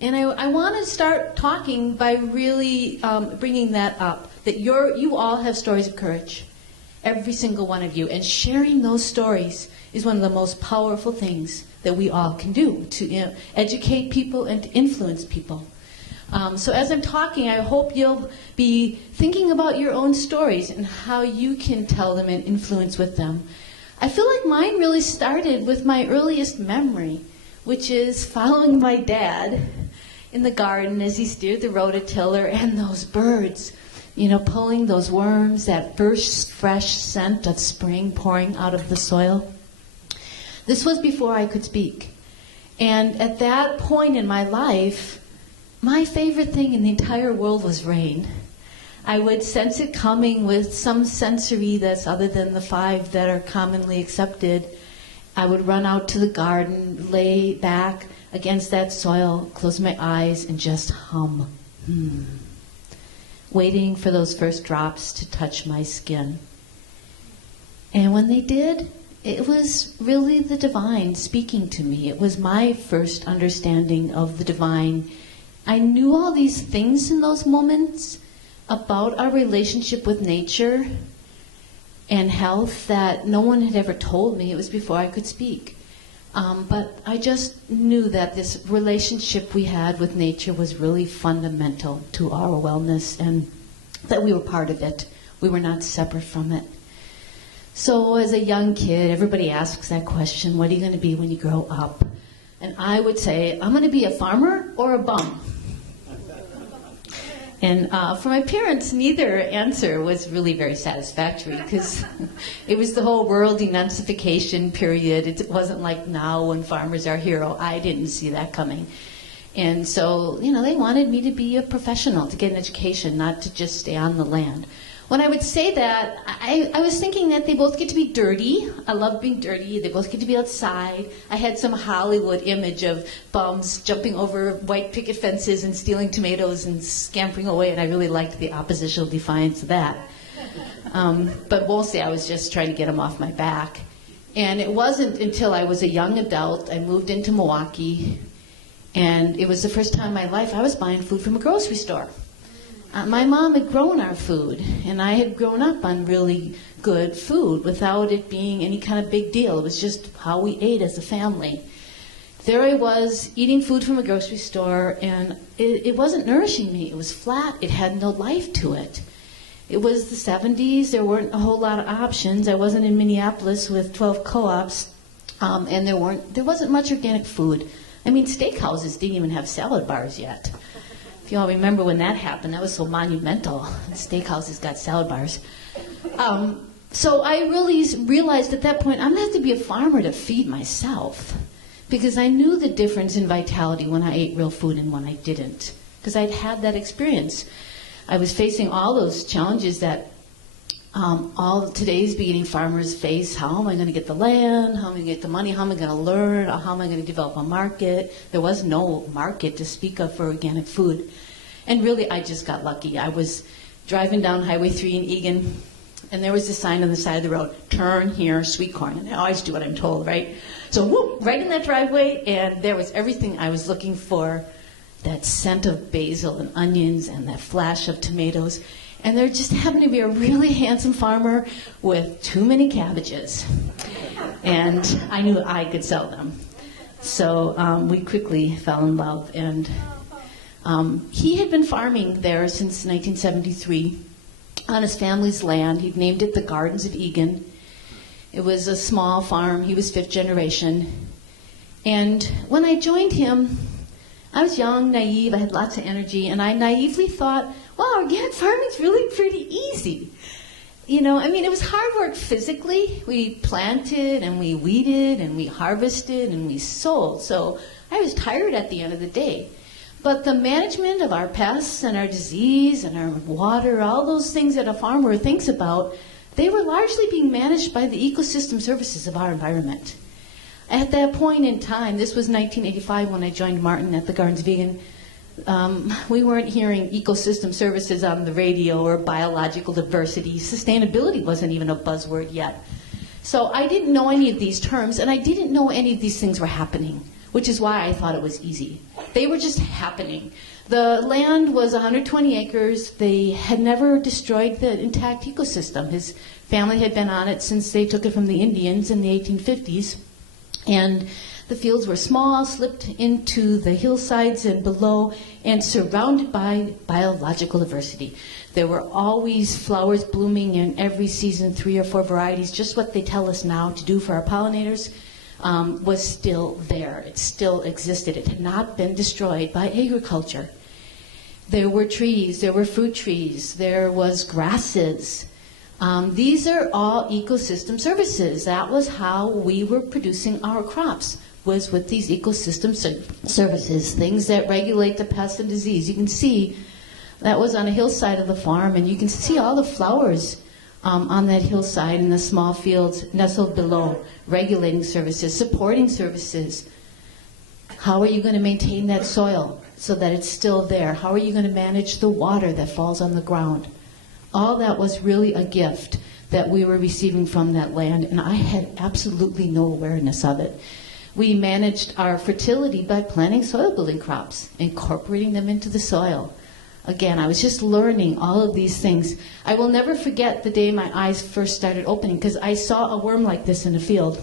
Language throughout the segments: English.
And I want to start talking by really bringing that up, that you all have stories of courage, every single one of you, and sharing those stories is one of the most powerful things that we all can do to educate people and to influence people. So as I'm talking, I hope you'll be thinking about your own stories and how you can tell them and influence with them. I feel like mine really started with my earliest memory, which is following my dad in the garden as he steered the rototiller, and those birds, pulling those worms, that first fresh scent of spring pouring out of the soil. This was before I could speak. And at that point in my life, my favorite thing in the entire world was rain. I would sense it coming with some sensory that's other than the 5 that are commonly accepted. I would run out to the garden, lay back against that soil, close my eyes, and just hum. Waiting for those first drops to touch my skin. And when they did, it was really the divine speaking to me. It was my first understanding of the divine. I knew all these things in those moments about our relationship with nature and health that no one had ever told me. It was before I could speak. But I just knew that this relationship we had with nature was really fundamental to our wellness, and that we were part of it. We were not separate from it. So as a young kid, everybody asks that question, what are you going to be when you grow up? And I would say, I'm going to be a farmer or a bum. And for my parents, neither answer was really very satisfactory, because it was the whole rural denazification period. It wasn't like now when farmers are hero. I didn't see that coming. And so, they wanted me to be a professional, to get an education, not to just stay on the land. When I would say that, I was thinking that they both get to be dirty. I love being dirty. They both get to be outside. I had some Hollywood image of bums jumping over white picket fences and stealing tomatoes and scampering away, and I really liked the oppositional defiance of that. But mostly I was just trying to get them off my back. And it wasn't until I was a young adult, I moved into Milwaukee, and it was the first time in my life I was buying food from a grocery store. My mom had grown our food, and I had grown up on really good food without it being any kind of big deal. It was just how we ate as a family. There I was, eating food from a grocery store, and it wasn't nourishing me. It was flat. It had no life to it. It was the 70s. There weren't a whole lot of options. I wasn't in Minneapolis with 12 co-ops, and there wasn't much organic food. I mean, steakhouses didn't even have salad bars yet. If you all remember when that happened, that was so monumental. Steakhouses got salad bars. So I really realized at that point, I'm going to have to be a farmer to feed myself. Because I knew the difference in vitality when I ate real food and when I didn't. Because I'd had that experience. I was facing all those challenges that all today's beginning farmers face. How am I going to get the land? How am I going to get the money? How am I going to learn? How am I going to develop a market? There was no market to speak of for organic food. And really, I just got lucky. I was driving down Highway 3 in Egan, and there was a sign on the side of the road, turn here, sweet corn. And I always do what I'm told, right? So whoop, right in that driveway, and there was everything I was looking for, that scent of basil and onions and that flash of tomatoes. And there just happened to be a really handsome farmer with too many cabbages. And I knew I could sell them. So we quickly fell in love. And he had been farming there since 1973 on his family's land. He'd named it the Gardens of Egan. It was a small farm. He was 5th generation. And when I joined him, I was young, naive, I had lots of energy, and I naively thought, wow, organic farming's really pretty easy. It was hard work physically. We planted and we weeded and we harvested and we sold. So I was tired at the end of the day. But the management of our pests and our disease and our water, all those things that a farmer thinks about, they were largely being managed by the ecosystem services of our environment. At that point in time, this was 1985 when I joined Martin at the Gardens of Egan, we weren't hearing ecosystem services on the radio or biological diversity. Sustainability wasn't even a buzzword yet. So I didn't know any of these terms, and I didn't know any of these things were happening, which is why I thought it was easy. They were just happening. The land was 120 acres. They had never destroyed the intact ecosystem. His family had been on it since they took it from the Indians in the 1850s. And the fields were small, slipped into the hillsides and below, and surrounded by biological diversity. There were always flowers blooming in every season, 3 or 4 varieties. Just what they tell us now to do for our pollinators was still there. It still existed. It had not been destroyed by agriculture. There were trees, there were fruit trees, there was grasses. These are all ecosystem services. That was how we were producing our crops, was with these ecosystem services, things that regulate the pest and disease. You can see that was on a hillside of the farm, and you can see all the flowers on that hillside in the small fields nestled below, regulating services, supporting services. How are you going to maintain that soil so that it's still there? How are you going to manage the water that falls on the ground? All that was really a gift that we were receiving from that land, and I had absolutely no awareness of it. We managed our fertility by planting soil-building crops, incorporating them into the soil. Again, I was just learning all of these things. I will never forget the day my eyes first started opening, because I saw a worm like this in a field.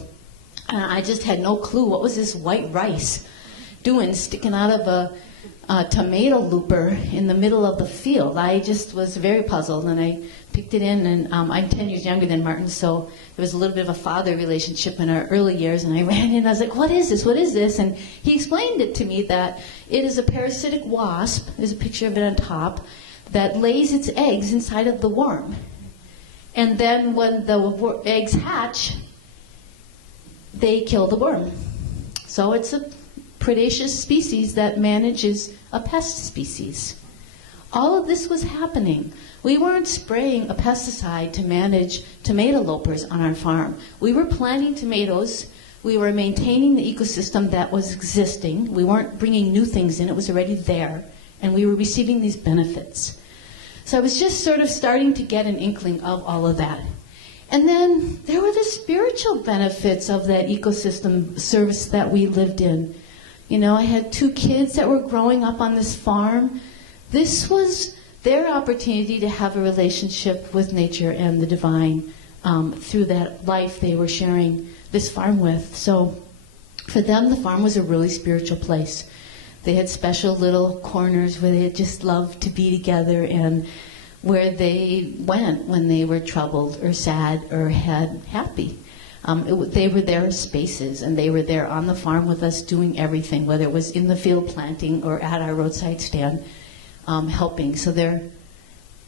And I just had no clue. What was this white rice doing sticking out of a tomato looper in the middle of the field? I just was very puzzled, and I picked it in, and I'm 10 years younger than Martin, so there was a little bit of a father relationship in our early years, and I ran in and I was like, what is this? What is this? And he explained it to me that it is a parasitic wasp, there's a picture of it on top, that lays its eggs inside of the worm. And then when the eggs hatch, they kill the worm. So it's a predaceous species that manages a pest species. All of this was happening. We weren't spraying a pesticide to manage tomato lopers on our farm. We were planting tomatoes. We were maintaining the ecosystem that was existing. We weren't bringing new things in. It was already there. And we were receiving these benefits. So I was just sort of starting to get an inkling of all of that. And then there were the spiritual benefits of that ecosystem service that we lived in. You know, I had 2 kids that were growing up on this farm. This was their opportunity to have a relationship with nature and the divine through that life they were sharing this farm with. So for them, the farm was a really spiritual place. They had special little corners where they just loved to be together, and where they went when they were troubled or sad or happy. They were their spaces, and they were there on the farm with us doing everything, whether it was in the field planting or at our roadside stand helping. So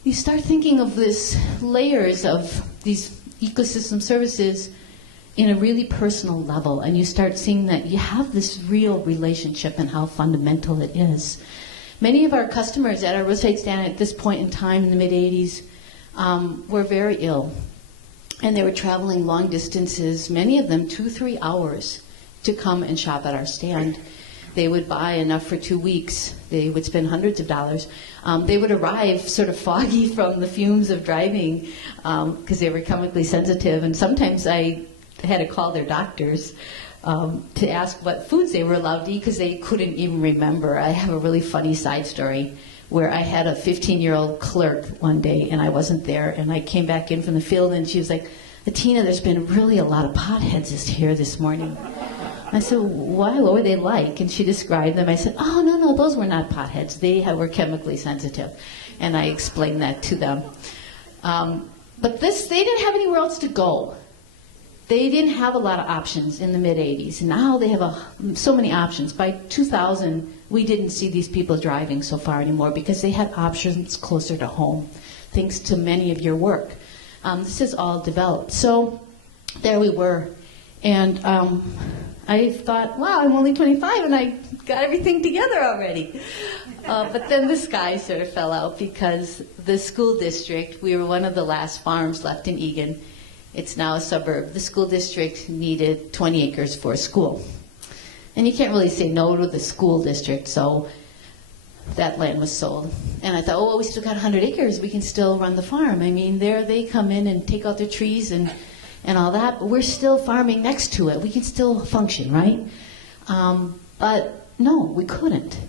you start thinking of this layers of these ecosystem services in a really personal level, and you start seeing that you have this real relationship and how fundamental it is. Many of our customers at our roadside stand at this point in time in the mid-'80s were very ill. And they were traveling long distances, many of them 2-3 hours, to come and shop at our stand. They would buy enough for 2 weeks. They would spend hundreds of dollars. They would arrive sort of foggy from the fumes of driving because they were chemically sensitive. And sometimes I had to call their doctors to ask what foods they were allowed to eat because they couldn't even remember. I have a really funny side story where I had a 15-year-old clerk one day, and I wasn't there, and I came back in from the field, and she was like, Atina, there's been really a lot of potheads here this morning. I said, why? What were they like? And she described them. I said, oh, no, those were not potheads. They were chemically sensitive. And I explained that to them. But they didn't have anywhere else to go. They didn't have a lot of options in the mid-'80s. Now they have so many options. By 2000, we didn't see these people driving so far anymore because they had options closer to home, thanks to many of your work. This is all developed. So there we were. And I thought, wow, I'm only 25 and I got everything together already. But then the sky sort of fell out because the school district, we were one of the last farms left in Egan. It's now a suburb. The school district needed 20 acres for a school. And you can't really say no to the school district, so that land was sold. And I thought, oh, well, we still got 100 acres. We can still run the farm. I mean, they come in and take out their trees and all that, but we're still farming next to it. We can still function, right? But no, we couldn't.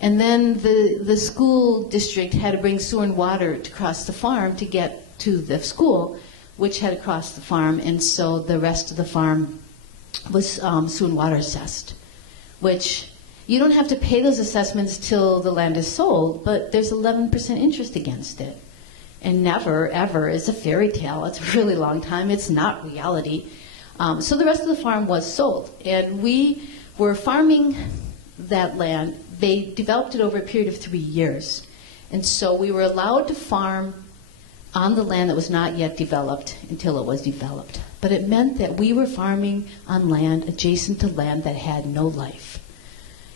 And then the school district had to bring sewer and water to cross the farm to get to the school, which had to cross the farm, and so the rest of the farm was sewer and water assessed, which you don't have to pay those assessments till the land is sold, but there's 11% interest against it. And never, ever is a fairy tale. It's a really long time. It's not reality. So the rest of the farm was sold, and we were farming that land. They developed it over a period of 3 years. And so we were allowed to farm on the land that was not yet developed until it was developed. But it meant that we were farming on land adjacent to land that had no life.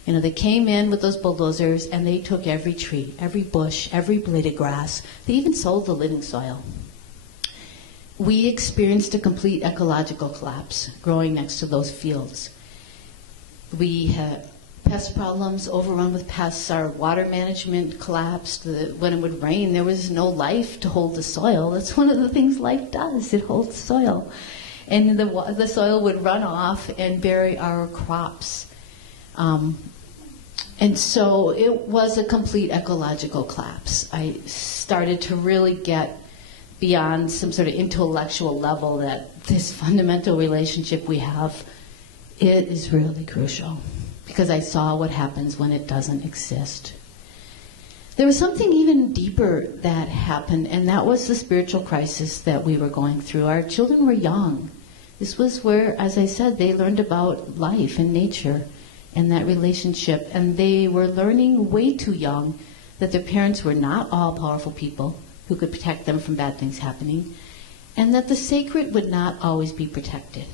You know, they came in with those bulldozers and they took every tree, every bush, every blade of grass. They even sold the living soil. We experienced a complete ecological collapse growing next to those fields. We had pest problems, overrun with pests. Our water management collapsed. When it would rain, there was no life to hold the soil. That's one of the things life does. It holds soil. And the soil would run off and bury our crops. And so it was a complete ecological collapse. I started to really get beyond some sort of intellectual level that this fundamental relationship we have, it is really crucial, because I saw what happens when it doesn't exist. There was something even deeper that happened, and that was the spiritual crisis that we were going through. Our children were young. This was where, as I said, they learned about life and nature and that relationship, and they were learning way too young that their parents were not all powerful people who could protect them from bad things happening, and that the sacred would not always be protected.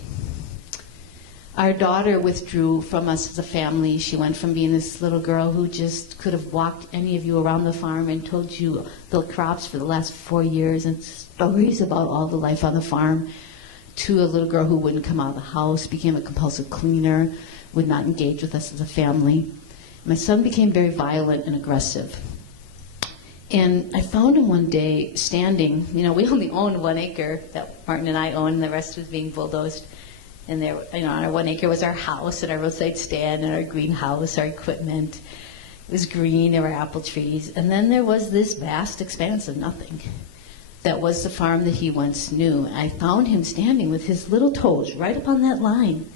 Our daughter withdrew from us as a family. She went from being this little girl who just could have walked any of you around the farm and told you the crops for the last 4 years and stories about all the life on the farm, to a little girl who wouldn't come out of the house, became a compulsive cleaner, would not engage with us as a family. My son became very violent and aggressive. And I found him one day standing, you know, we only owned 1 acre that Martin and I owned, and the rest was being bulldozed. And there, you know, on our 1 acre was our house and our roadside stand and our greenhouse, our equipment. It was green, there were apple trees. And then there was this vast expanse of nothing. That was the farm that he once knew. I found him standing with his little toes right up on that line,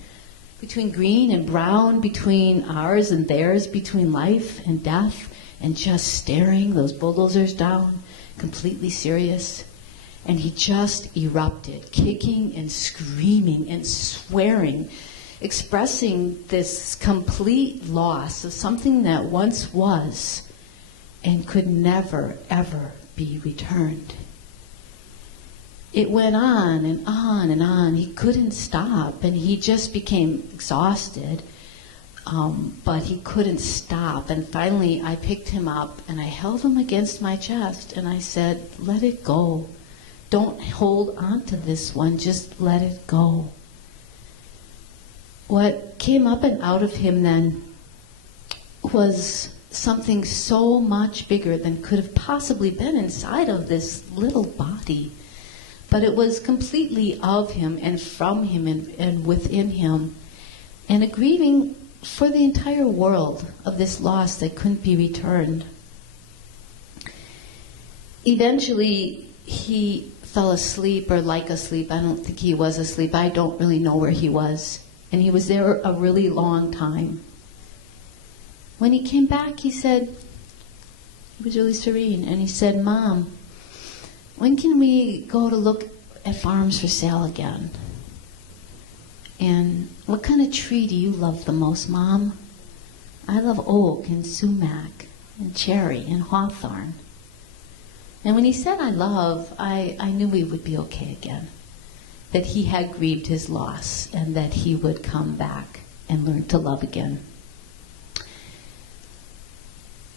between green and brown, between ours and theirs, between life and death, and just staring those bulldozers down, completely serious. And he just erupted, kicking and screaming and swearing, expressing this complete loss of something that once was and could never, ever be returned. It went on and on and on. He couldn't stop, and he just became exhausted, but he couldn't stop. And finally, I picked him up, and I held him against my chest, and I said, let it go. Don't hold on to this one, just let it go. What came up and out of him then was something so much bigger than could have possibly been inside of this little body. But it was completely of him and from him and within him, and a grieving for the entire world of this loss that couldn't be returned. Eventually, he fell asleep, or like asleep. I don't think he was asleep. I don't really know where he was. And he was there a really long time. When he came back, he said, he was really serene, and he said, Mom, when can we go to look at farms for sale again? And what kind of tree do you love the most, Mom? I love oak and sumac and cherry and hawthorn. And when he said I love, I knew we would be okay again. That he had grieved his loss and that he would come back and learn to love again.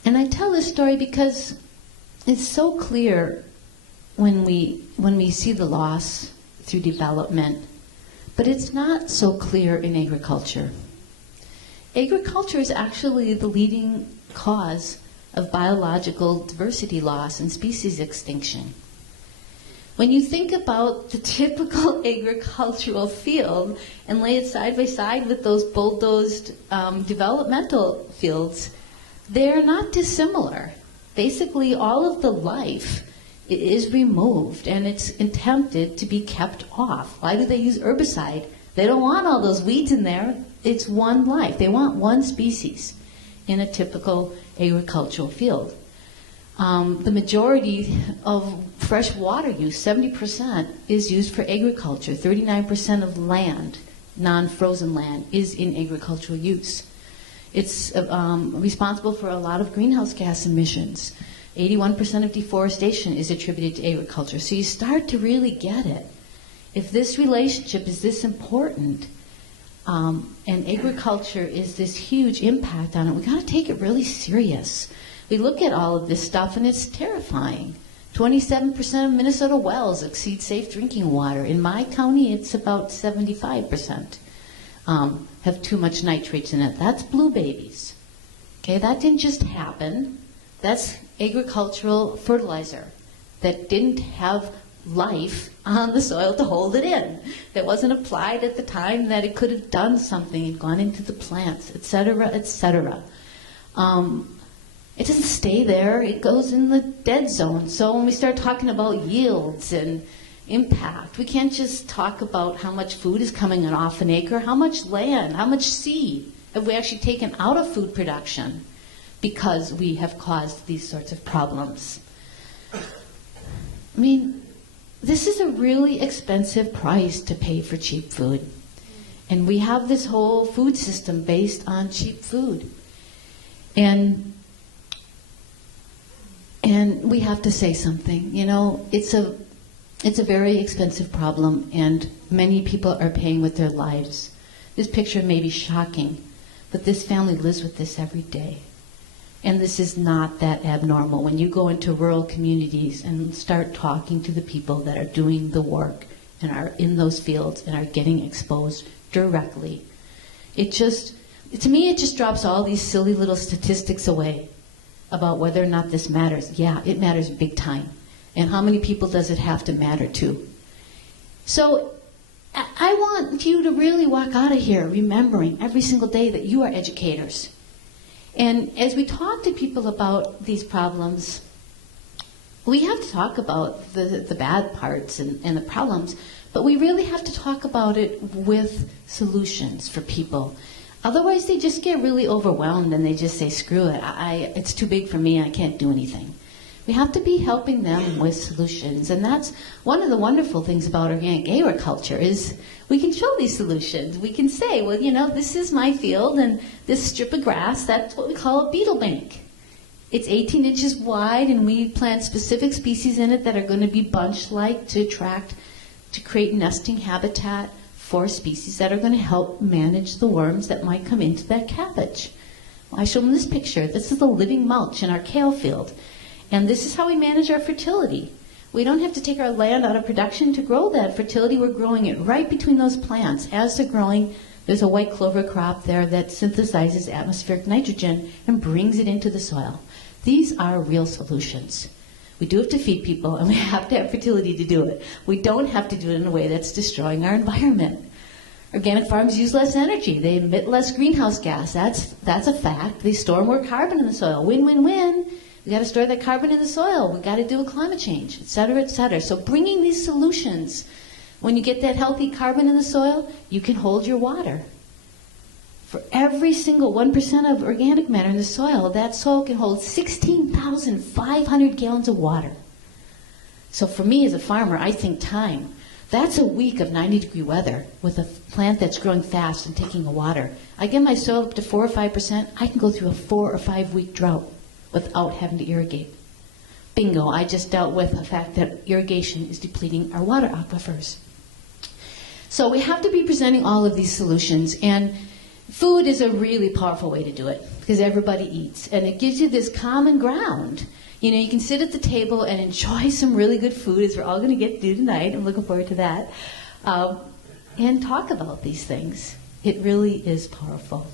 And I tell this story because it's so clear when we see the loss through development, but it's not so clear in agriculture. Agriculture is actually the leading cause of biological diversity loss and species extinction. When you think about the typical agricultural field and lay it side by side with those bulldozed developmental fields, they're not dissimilar. Basically, all of the life is removed and it's attempted to be kept off. Why do they use herbicide? They don't want all those weeds in there. It's one life. They want one species in a typical agricultural field. The majority of fresh water use, 70%, is used for agriculture. 39% of land, non-frozen land, is in agricultural use. It's responsible for a lot of greenhouse gas emissions. 81% of deforestation is attributed to agriculture. So you start to really get it. If this relationship is this important, and agriculture is this huge impact on it, we got to take it really serious. We look at all of this stuff and it's terrifying. 27% of Minnesota wells exceed safe drinking water. In my county, it's about 75% have too much nitrates in it. That's blue babies. Okay, that didn't just happen. That's agricultural fertilizer that didn't have life on the soil to hold it in. That wasn't applied at the time that it could have done something and gone into the plants, et cetera, et cetera. It doesn't stay there. It goes in the dead zone. So when we start talking about yields and impact, we can't just talk about how much food is coming off an acre. How much land, how much seed have we actually taken out of food production because we have caused these sorts of problems? I mean, this is a really expensive price to pay for cheap food. And we have this whole food system based on cheap food. And we have to say something. You know, it's a very expensive problem, and many people are paying with their lives. This picture may be shocking, but this family lives with this every day. And this is not that abnormal. When you go into rural communities and start talking to the people that are doing the work and are in those fields and are getting exposed directly, to me, it just drops all these silly little statistics away about whether or not this matters. Yeah, it matters big time. And how many people does it have to matter to? So I want you to really walk out of here remembering every single day that you are educators. And as we talk to people about these problems, we have to talk about the bad parts and the problems, but we really have to talk about it with solutions for people. Otherwise, they just get really overwhelmed and they just say, screw it, it's too big for me, I can't do anything. We have to be helping them with solutions. And that's one of the wonderful things about organic agriculture is we can show these solutions. We can say, well, you know, this is my field and this strip of grass, that's what we call a beetle bank. It's 18 inches wide and we plant specific species in it that are going to be bunch-like to create nesting habitat for species that are going to help manage the worms that might come into that cabbage. Well, I show them this picture. This is the living mulch in our kale field. And this is how we manage our fertility. We don't have to take our land out of production to grow that fertility. We're growing it right between those plants. As they're growing, there's a white clover crop there that synthesizes atmospheric nitrogen and brings it into the soil. These are real solutions. We do have to feed people, and we have to have fertility to do it. We don't have to do it in a way that's destroying our environment. Organic farms use less energy. They emit less greenhouse gas. That's a fact. They store more carbon in the soil. Win, win, win. We got to store that carbon in the soil. We got to do a climate change, et cetera, et cetera. So bringing these solutions, when you get that healthy carbon in the soil, you can hold your water. For every single 1% of organic matter in the soil, that soil can hold 16,500 gallons of water. So for me as a farmer, I think time. That's a week of 90-degree weather with a plant that's growing fast and taking the water. I get my soil up to 4 or 5%, I can go through a 4 or 5 week drought without having to irrigate. Bingo, I just dealt with the fact that irrigation is depleting our water aquifers. So we have to be presenting all of these solutions, and food is a really powerful way to do it because everybody eats, and it gives you this common ground. You know, you can sit at the table and enjoy some really good food, as we're all going to get to do tonight. I'm looking forward to that. And talk about these things. It really is powerful.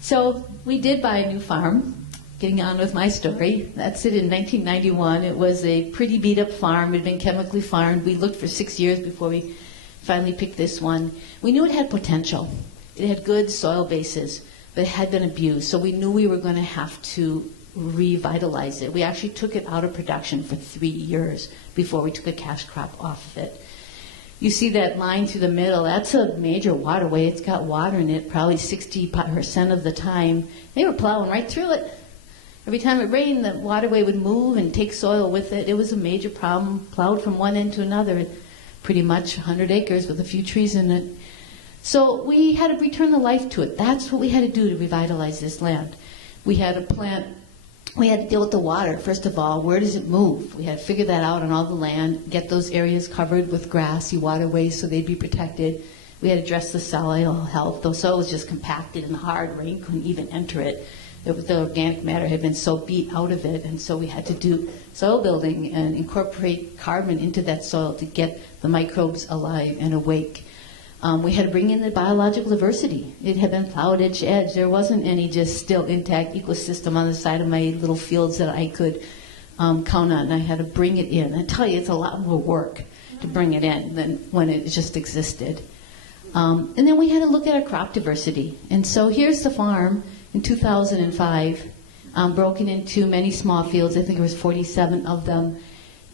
So we did buy a new farm, getting on with my story. That's it in 1991. It was a pretty beat-up farm. It had been chemically farmed. We looked for 6 years before we finally picked this one. We knew it had potential. It had good soil bases, but it had been abused. So we knew we were going to have to revitalize it. We actually took it out of production for 3 years before we took a cash crop off of it. You see that line through the middle, that's a major waterway. It's got water in it probably 60% of the time. They were plowing right through it. Every time it rained, the waterway would move and take soil with it. It was a major problem, plowed from one end to another, pretty much 100 acres with a few trees in it. So we had to return the life to it. That's what we had to do to revitalize this land. We had to plant, we had to deal with the water. First of all, where does it move? We had to figure that out on all the land, get those areas covered with grassy waterways so they'd be protected. We had to address the soil health. The soil was just compacted and hard. Rain couldn't even enter it. The organic matter had been so beat out of it, and so we had to do soil building and incorporate carbon into that soil to get the microbes alive and awake. We had to bring in the biological diversity. It had been plowed edge to edge. There wasn't any just still intact ecosystem on the side of my little fields that I could count on. And I had to bring it in. I tell you, it's a lot more work to bring it in than when it just existed. And then we had to look at our crop diversity. And so here's the farm in 2005, broken into many small fields. I think there was 47 of them,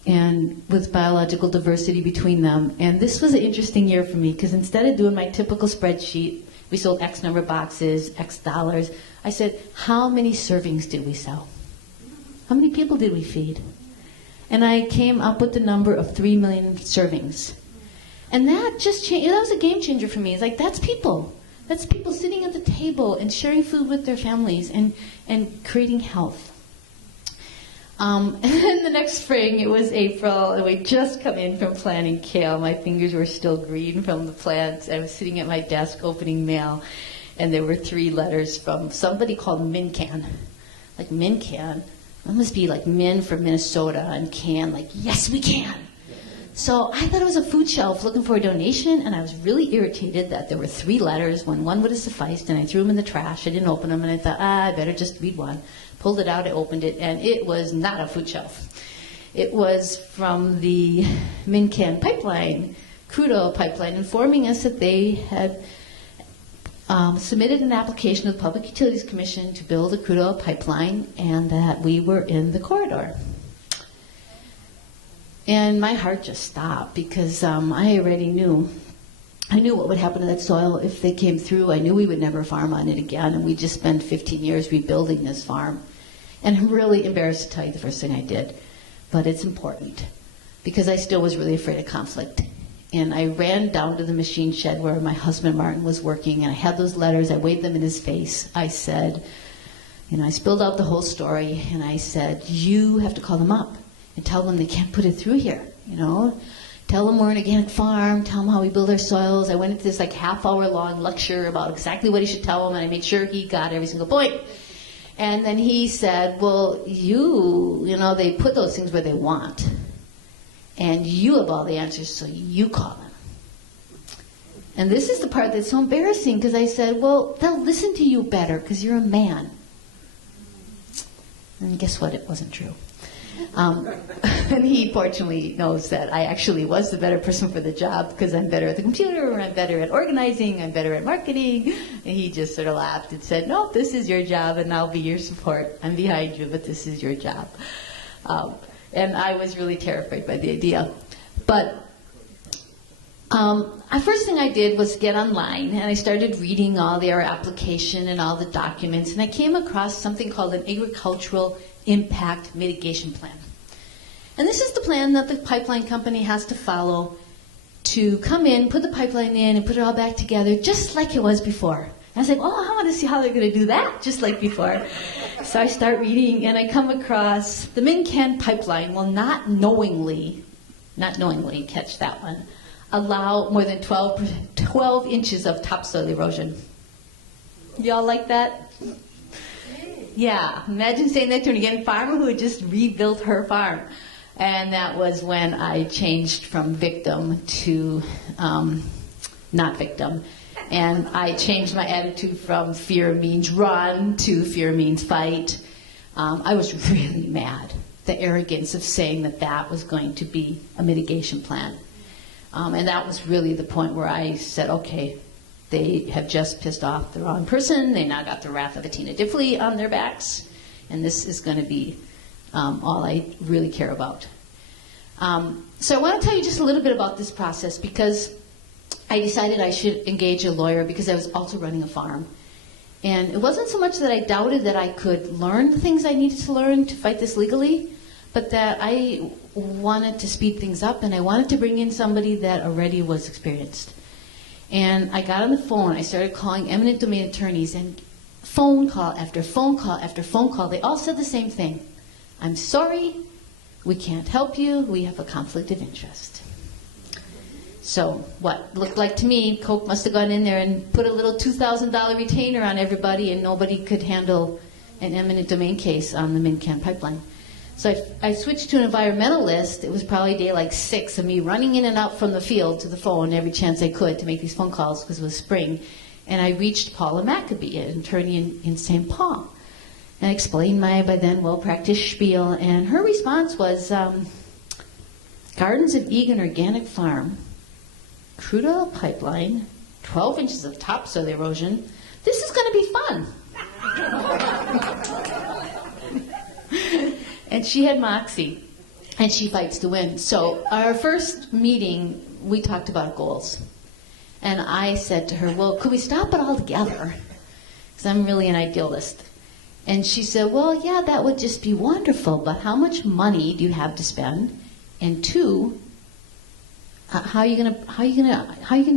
and with biological diversity between them. And this was an interesting year for me, because instead of doing my typical spreadsheet, we sold X number of boxes, X dollars, I said, how many servings did we sell? How many people did we feed? And I came up with the number of 3 million servings. And that just changed, that was a game changer for me. It's like, that's people. That's people sitting at the table and sharing food with their families and creating health. And then the next spring, it was April, and we'd just come in from planting kale. My fingers were still green from the plants. I was sitting at my desk opening mail, and there were 3 letters from somebody called Mincan. Like, Mincan? That must be like Min from Minnesota, and can, like, yes, we can. So I thought it was a food shelf looking for a donation, and I was really irritated that there were 3 letters when one would have sufficed, and I threw them in the trash. I didn't open them, and I thought, I better just read one. Pulled it out, I opened it, and it was not a food shelf. It was from the Mincan pipeline, crude oil pipeline, informing us that they had submitted an application to the Public Utilities Commission to build a crude oil pipeline, and that we were in the corridor. And my heart just stopped, because I already knew. I knew what would happen to that soil if they came through. I knew we would never farm on it again, and we just spent 15 years rebuilding this farm. And I'm really embarrassed to tell you the first thing I did, but it's important, because I still was really afraid of conflict. And I ran down to the machine shed where my husband Martin was working, and I had those letters. I waved them in his face. I said, I spilled out the whole story, and I said, you have to call them up and tell them they can't put it through here, Tell them we're an organic farm, tell them how we build our soils. I went into this half-hour-long lecture about exactly what he should tell them, and I made sure he got every single point. And then he said, well, they put those things where they want. And you have all the answers, so you call them. And this is the part that's so embarrassing, because I said, well, they'll listen to you better, because you're a man. And guess what? It wasn't true. And he fortunately knows that I actually was the better person for the job, because I'm better at the computer, or I'm better at organizing, I'm better at marketing. And he just sort of laughed and said, no, this is your job, and I'll be your support. I'm behind you, but this is your job. And I was really terrified by the idea. But the first thing I did was get online, and I started reading all their application and all the documents, and I came across something called an agricultural impact mitigation plan. And this is the plan that the pipeline company has to follow to come in, put the pipeline in, and put it all back together just like it was before. And I was like, I want to see how they're going to do that just like before. So I start reading, and I come across the Mincan pipeline will not knowingly, catch that one, allow more than 12 inches of topsoil erosion. Y'all like that? Yeah, imagine saying that to an organic farmer who had just rebuilt her farm. And that was when I changed from victim to not victim. And I changed my attitude from fear means run to fear means fight. I was really mad. The arrogance of saying that that was going to be a mitigation plan. And that was really the point where I said, okay, they have just pissed off the wrong person. They now got the wrath of Atina Difley on their backs. And this is going to be all I really care about. So I want to tell you just a little bit about this process, because I decided I should engage a lawyer because I was also running a farm. And it wasn't so much that I doubted that I could learn the things I needed to learn to fight this legally, but that I wanted to speed things up, and I wanted to bring in somebody that already was experienced. And I got on the phone, I started calling eminent domain attorneys, and phone call after phone call after phone call, they all said the same thing. I'm sorry, we can't help you, we have a conflict of interest. So what looked like to me, Coke must have gone in there and put a little $2,000 retainer on everybody, and nobody could handle an eminent domain case on the MnCan pipeline. So I switched to an environmentalist. It was probably day like 6 of me running in and out from the field to the phone every chance I could to make these phone calls because it was spring. And I reached Paula Maccabee, an attorney in St. Paul. And I explained my, by then, well-practiced spiel. And her response was, Gardens of Egan Organic Farm, crude oil pipeline, 12 inches of topsoil erosion. This is going to be fun. And she had moxie, and she fights to win. So our first meeting, we talked about goals. And I said to her, well, could we stop it all together? Because I'm really an idealist. And she said, well, yeah, that would just be wonderful, but how much money do you have to spend? And 2, how are you gonna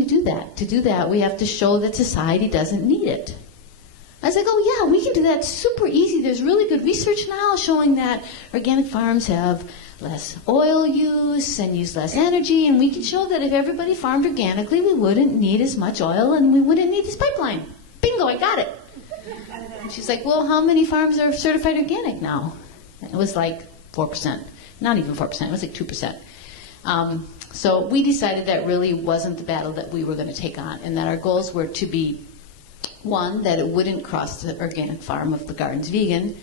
do that? To do that, we have to show that society doesn't need it. I was like, oh yeah, we can do that super easy. There's really good research now showing that organic farms have less oil use and use less energy, and we can show that if everybody farmed organically, we wouldn't need as much oil and we wouldn't need this pipeline. Bingo, I got it. And she's like, well, how many farms are certified organic now? And it was like 4%. Not even 4%, it was like 2%. So we decided that really wasn't the battle that we were going to take on, and that our goals were to be, 1, that it wouldn't cross the organic farm of the Gardens Vegan,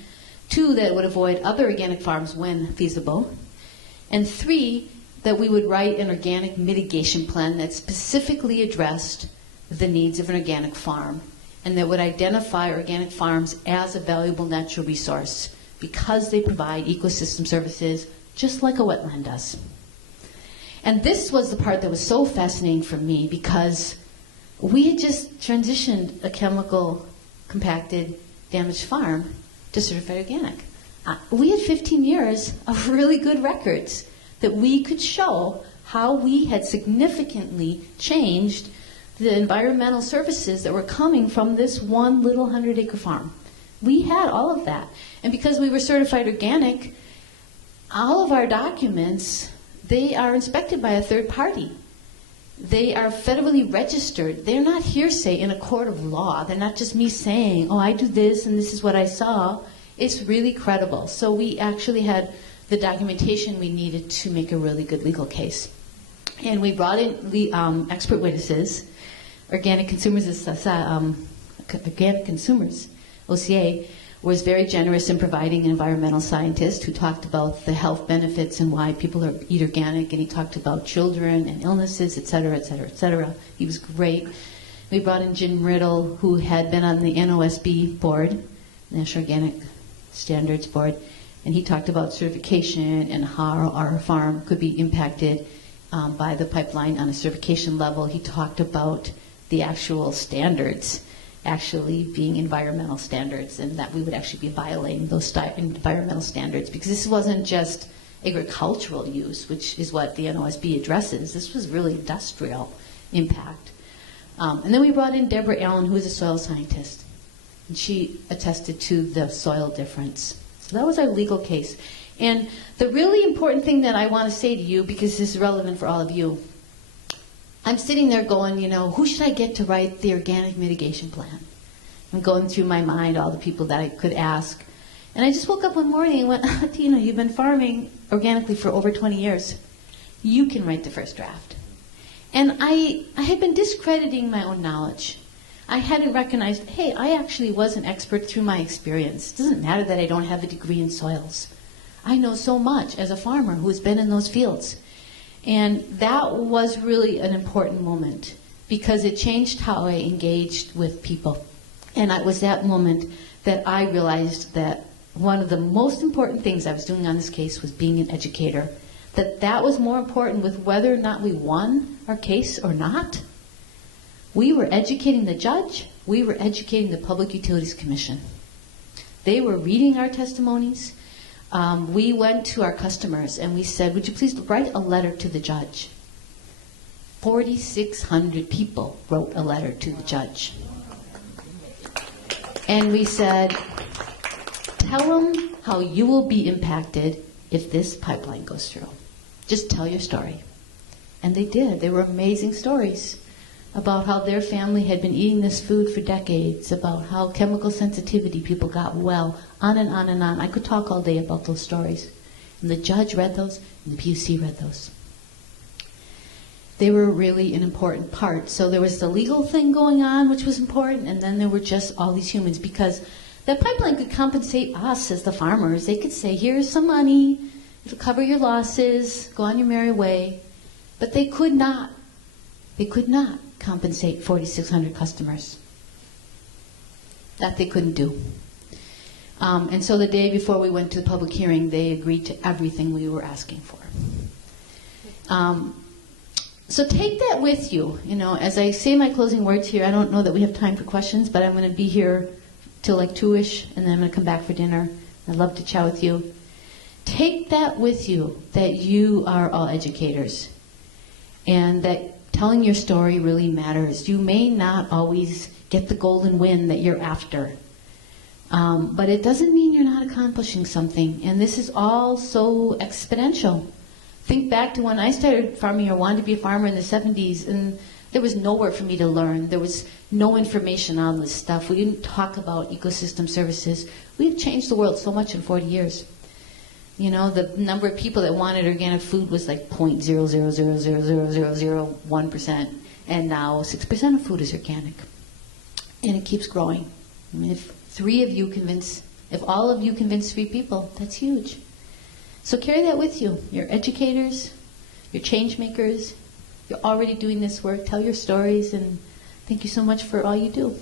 2, that it would avoid other organic farms when feasible, and 3, that we would write an organic mitigation plan that specifically addressed the needs of an organic farm, and that would identify organic farms as a valuable natural resource because they provide ecosystem services just like a wetland does. And this was the part that was so fascinating for me, because we had just transitioned a chemical compacted damaged farm to certified organic. We had 15 years of really good records that we could show how we had significantly changed the environmental services that were coming from this one little 100-acre farm. We had all of that. And because we were certified organic, all of our documents, they are inspected by a third party. They are federally registered. They're not hearsay in a court of law. They're not just me saying, oh, I do this and this is what I saw. It's really credible. So we actually had the documentation we needed to make a really good legal case. And we brought in the expert witnesses. Organic Consumers, OCA, was very generous in providing an environmental scientist who talked about the health benefits and why people eat organic, and he talked about children and illnesses, et cetera, et cetera, et cetera. He was great. We brought in Jim Riddle, who had been on the NOSB board, National Organic Standards Board, and he talked about certification and how our farm could be impacted by the pipeline on a certification level. He talked about the actual standards actually being environmental standards, and that we would actually be violating those environmental standards, because this wasn't just agricultural use, which is what the NOSB addresses. This was really industrial impact. And then we brought in Deborah Allen, who is a soil scientist, and she attested to the soil difference. So that was our legal case. And the really important thing that I want to say to you, because this is relevant for all of you, I'm sitting there going, you know, who should I get to write the organic mitigation plan? I'm going through my mind all the people that I could ask. And I just woke up one morning and went, Atina, you've been farming organically for over 20 years. You can write the first draft. And I had been discrediting my own knowledge. I hadn't recognized, hey, I actually was an expert through my experience. It doesn't matter that I don't have a degree in soils. I know so much as a farmer who's been in those fields. And that was really an important moment because it changed how I engaged with people. And it was that moment that I realized that one of the most important things I was doing on this case was being an educator. That was more important with whether or not we won our case or not. We were educating the judge. We were educating the Public Utilities Commission. They were reading our testimonies. We went to our customers and we said, would you please write a letter to the judge? 4,600 people wrote a letter to the judge. And we said, tell them how you will be impacted if this pipeline goes through. Just tell your story. And they did. They were amazing stories about how their family had been eating this food for decades, about how chemical sensitivity people got well, on and on and on. I could talk all day about those stories. And the judge read those, and the PUC read those. They were really an important part. So there was the legal thing going on, which was important, and then there were just all these humans, because that pipeline could compensate us as the farmers. They could say, here's some money, it'll cover your losses, go on your merry way. But they could not. They could not compensate 4,600 customers. That they couldn't do. And so the day before we went to the public hearing, they agreed to everything we were asking for. So take that with you. You know, as I say my closing words here, I don't know that we have time for questions, but I'm going to be here till like 2-ish, and then I'm going to come back for dinner. I'd love to chat with you. Take that with you, that you are all educators, and that telling your story really matters. You may not always get the golden win that you're after, but it doesn't mean you're not accomplishing something. And this is all so exponential. Think back to when I started farming or wanted to be a farmer in the 70s, and there was nowhere for me to learn. There was no information on this stuff. We didn't talk about ecosystem services. We've changed the world so much in 40 years. You know, the number of people that wanted organic food was like 0.0000001%, and now 6% of food is organic. And it keeps growing. I mean, if all of you convince 3 people, that's huge. So carry that with you. You're educators, you're change makers, you're already doing this work. Tell your stories, and thank you so much for all you do.